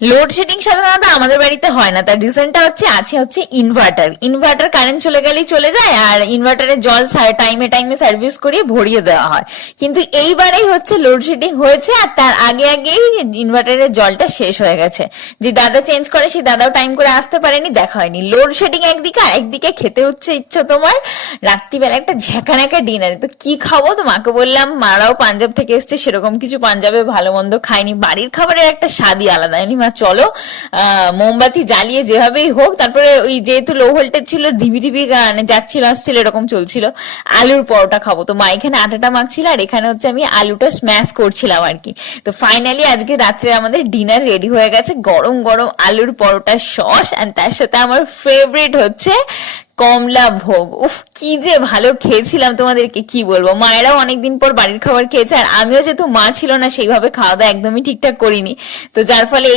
Load shedding সাধারণত আমাদের বাড়িতে হয় না, তার রিজনটা হচ্ছে ইনভার্টার কারেন্ট চলে গেলেই চলে যায়, আর ইনভার্টারের জল টাইমে টাইমে সার্ভিস করিয়ে ভরিয়ে দেওয়া হয়। কিন্তু এইবারেই হচ্ছে লোডশেডিং হয়েছে, আর তার আগেই ইনভার্টারের জলটা শেষ হয়ে গেছে। যে দাদা চেঞ্জ করে সেই দাদাও টাইম করে আসতে পারেনি, দেখা হয়নি। লোডশেডিং একদিকে, আর একদিকে খেতে হচ্ছে ইচ্ছা তোমার রাত্রিবেলা একটা ঝেঁকানাকা ডিনারে। তো কি খাবো, তো মাকে বললাম, মারাও পাঞ্জাব থেকে এসছে, সেরকম কিছু পাঞ্জাবে ভালো মন্দ খাইনি, বাড়ির খাবারের একটা স্বাদই আলাদা। মা চলো মোমবাতি জ্বালিয়ে যেভাবেই হোক, তারপরে ওই যেহেতু লো ভোল্টেজ ছিল, ধিবি যাচ্ছিল আসছিল এরকম চলছিল, আলুর পরোটা খাবো। তো মা এখানে আটাটা মাখছিল, আর এখানে হচ্ছে আমি আলুটা স্ম্যাশ করছিলাম আর কি। তো ফাইনালি আজকে রাত্রে আমাদের ডিনার রেডি হয়ে গেছে, গরম গরম আলুর পরোটা সস, আর তার সাথে আমার ফেভারিট হচ্ছে কমলা ভোগ। উফ, কি যে ভালো খেয়েছিলাম, তোমাদেরকে কি বলবো। মায়েরাও অনেকদিন পর বাড়ির খাবার খেয়েছে, আর আমিও যেহেতু মা ছিল না সেইভাবে খাওয়া দাওয়া একদমই ঠিকঠাক করিনি, তো যার ফলে